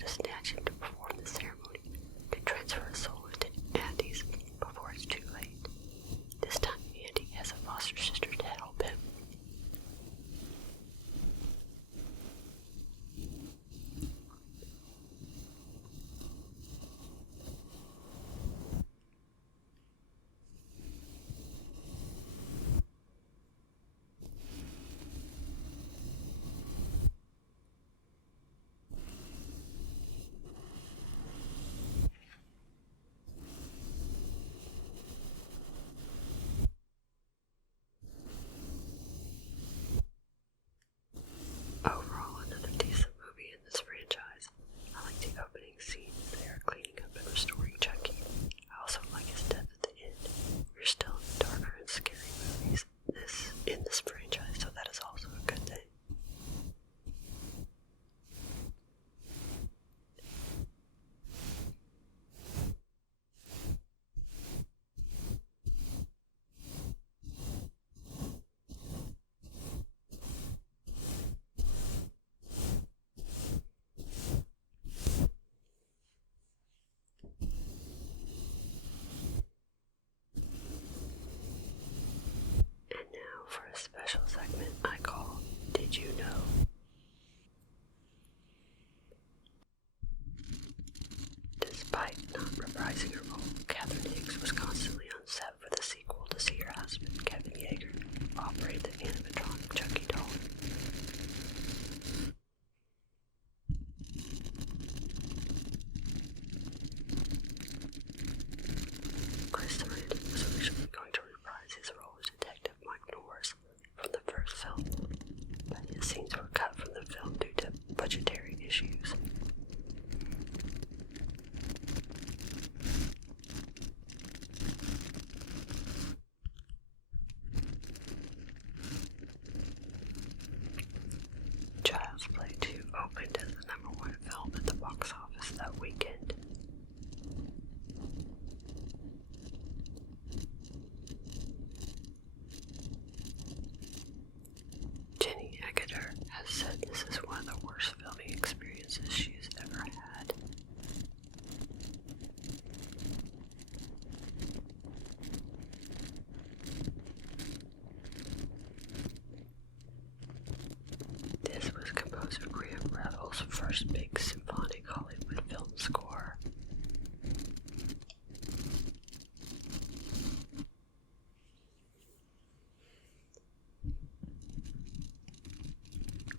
to snatch him to perform the ceremony, to transfer his soul into Andy's before it's too late. This time Andy has a foster sister to help him. Overall, another decent movie in this franchise. I like the opening scenes. They are cleaning up and restoring Chucky. I also like his death at the end. We're still in darker and scary movies in this franchise, so that is also a good thing. And now for a special segment I call Did You Know? Despite not reprising her role, Catherine Hicks was constantly on set for the sequel to see her husband, Kevin Yeager, operate the animatronic Chucky doll. Chris Sarandon was originally going to reprise his role as Detective Mike Norris from the first film, but his scenes were cut from the film due to budgetary issues. Child's Play 2 opened as the #1 film at the box office that weekend. Jenny Agutter has said this is one of the worst filming experiences she has ever had. This was composer Graham Revel's first big symphonic Hollywood film score.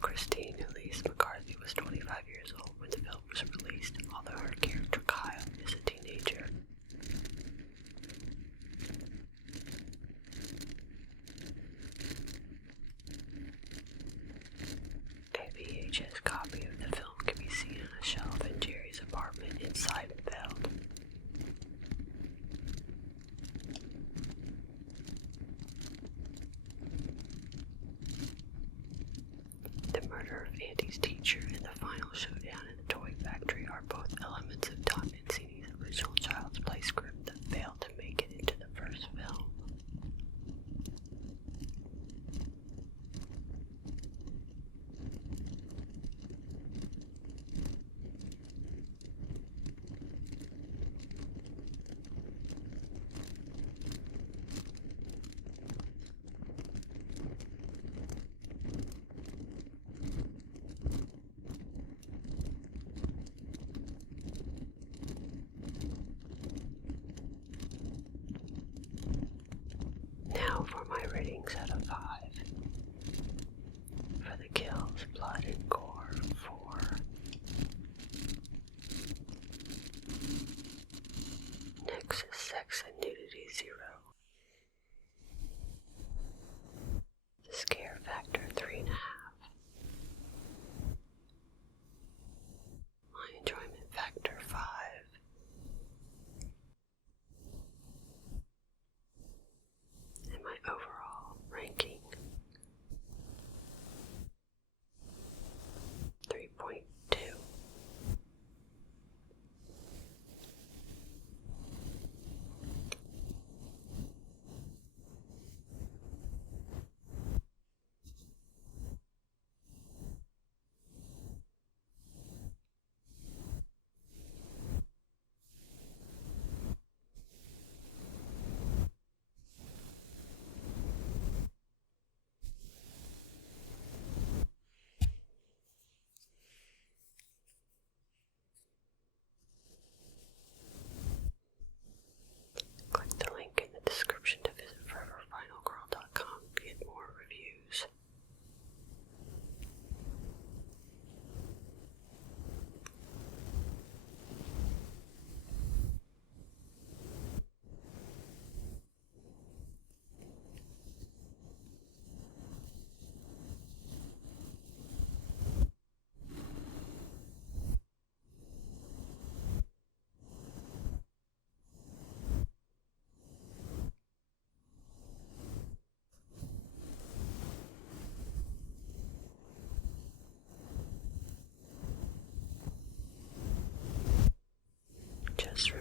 Christine Elise McCarthy was 25 years old when the film was released, although her character Kyle is a teenager. A VHS copy of the film can be seen on a shelf in Jerry's apartment in Seidenfeld. The murder of Andy's teacher and the final showdown in the toy factory are both elements of Tom Mancini's original Child's Play script that failed to make it into the first film. Now for my ratings out of 5. For the kills, blood, and gore, 4. Nexus, sex, and nudity, 0. The scare factor, 3.5. My enjoyment factor, 5. And my overall ranking, just